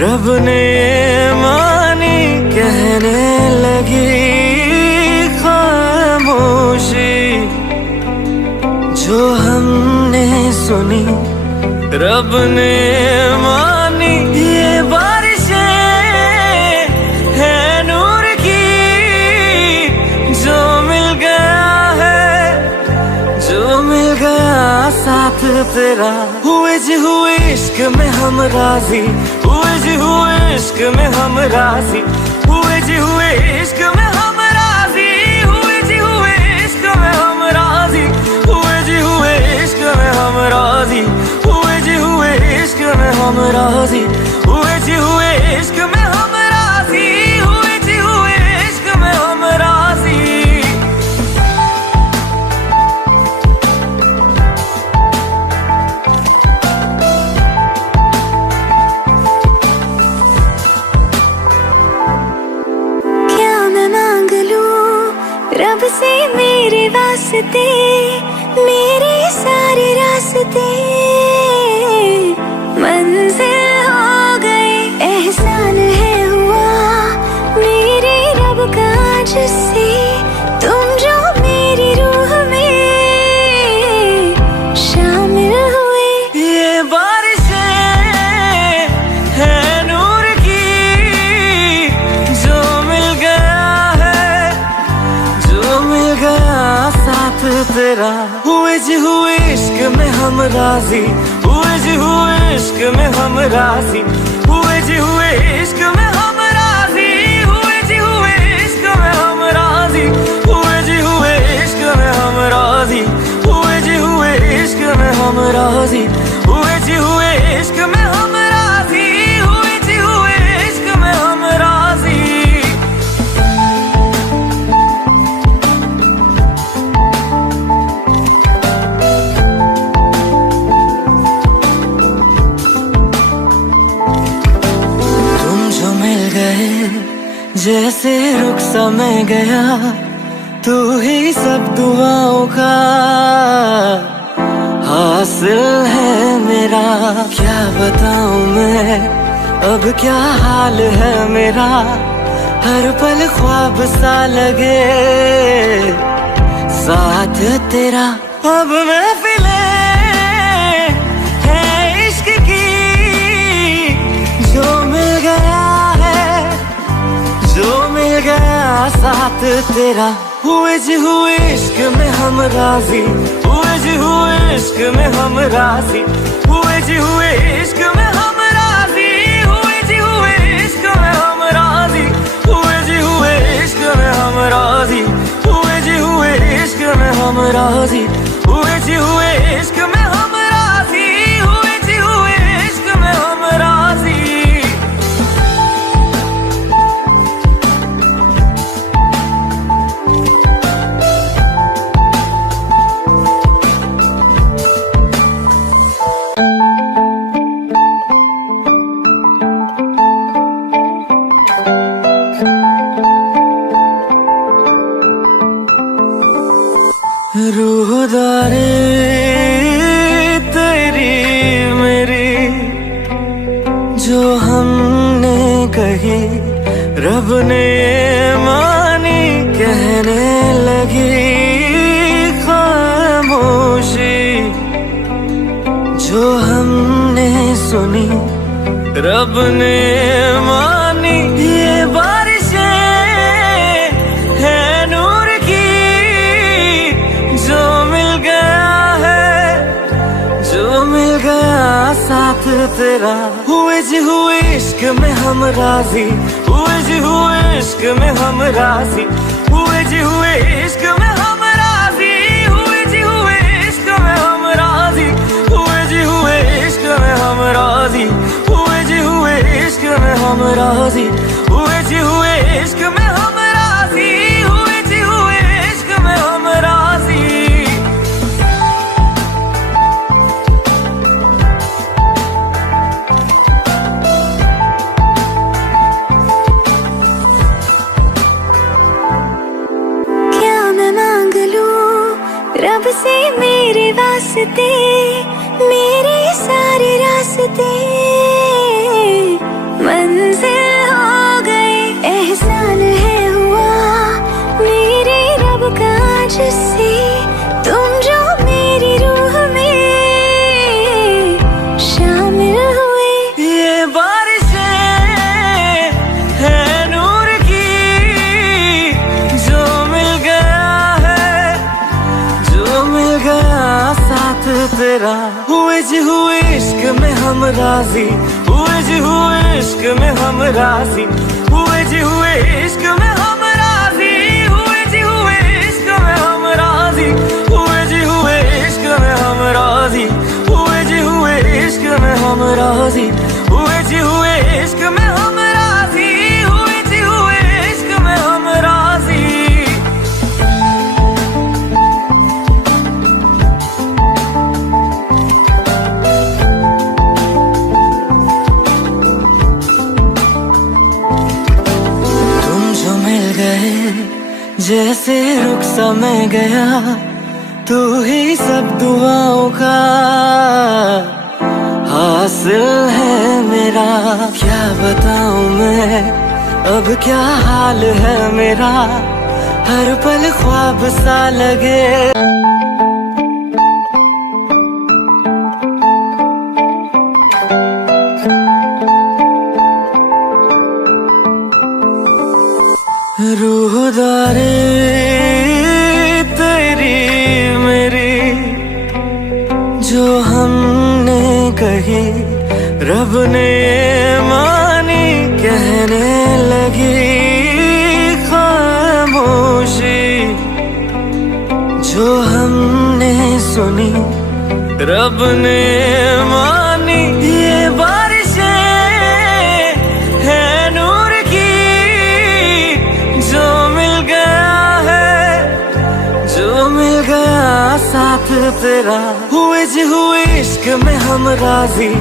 रब ने मानी कहने लगी खामोशी, जो हमने सुनी रब ने मानी। ये बारिशें है नूर की, जो मिल गया है, जो मिल गया साथ तेरा। हुए जी हुए इश्क में हम राजी, हुए जी हुए इश्क में हम राजी, हुए जी हुए इश्क में हम राजी, हुए जी हुए इश्क में हम राजी, हुए जी हुए इश्क में हम राजी, हुए जी हुए इश्क में हम राजी, हुए जी हुए इश्क में हम राजी, हुए जी हुए इश्क में हम राजी। रब से मेरे वास्ते, मेरे सारे रास्ते मंजिल हो गए। एहसान है हुआ मेरे रब का जिससे, तुम जो मेरी रूह में शामिल हुए। ये बारिशें है नूर की, जो मिल गया है, जो मिल गया साथ तेरा। हुए जी हुए इश्क में हम राजी, हुए जी हुए इश्क में हम राजी, हुए जी हुए इश्क में हम राजी, हुए जी हुए इश्क में हम राजी, हुए जी हुए इश्क में हम राजी, हुए जी हुए इश्क में हम राजी, हुए जी हुए इश्क में हम राजी, हुए जी हुए इश्क में हम राजी। जैसे रुख सा मैं गया, तू ही सब दुआओं का हासिल है मेरा। क्या बताऊं मैं अब क्या हाल है मेरा, हर पल ख्वाब सा लगे साथ तेरा। अब महफिलें है इश्क की, जो मिल गया है, जो मिल गया साथ तेरा। हुए जी हुए इश्क में हम राजी, हुए जी हुए इश्क में हम राजी, हुए जी हुए इश्क में हम राजी, हुए जी हुए इश्क में हम राजी, हुए जी हुए इश्क में हम राजी, हुए जी हुए इश्क में हम राजी, हुए जी हुए इश्क में हम राजी, हुए जी हुए इश्क में हम राजी। रूहदारी तेरी मेरी, जो हमने कही रब ने मानी कहने लगी खामोशी, जो हमने सुनी रब ने मानी। ये बारिशें है नूर की, जो मिल गया है, जो मिल गया साथ तेरा। हुए जी हुए इश्क में हम राजी, हुए जी हुए इश्क में हम राजी, हुए जी हुए इश्क में हम राजी, हुए जी हुए इश्क में हम राजी, हुए जी हुए इश्क में हम राजी, हुए जी हुए इश्क में हम राजी, हुए जी हुए इश्क में हम राजी, हुए जी हुए इश्क में हम राजी। रब से मेरे वास्ते, मेरे सारे रास्ते तेरा। हुए जी हुए इश्क में हम राजी, हुए जी हुए इश्क में हम राजी, हुए जी हुए इश्क में हम राजी, हुए जी हुए इश्क में हम राजी, हुए जी हुए इश्क में हम राजी, हुए जी हुए इश्क में हम राजी, हुए जी हुए इश्क में हम राजी, हुए जी हुए इश्क में हम राजी। जैसे रुख समय गया, तू ही सब दुआओं का हासिल है मेरा। क्या बताऊं मैं अब क्या हाल है मेरा, हर पल ख्वाब सा लगे। रूहदारे तेरी मेरी जो हमने कही, रब ने मानी कहने लगी खामोशी। जो हमने सुनी रब ने मानी, ये बारिशें है नूर की, जो मिल गया है, जो मिल गया साथ तेरा। हुए जी हुए इश्क में हम राजी।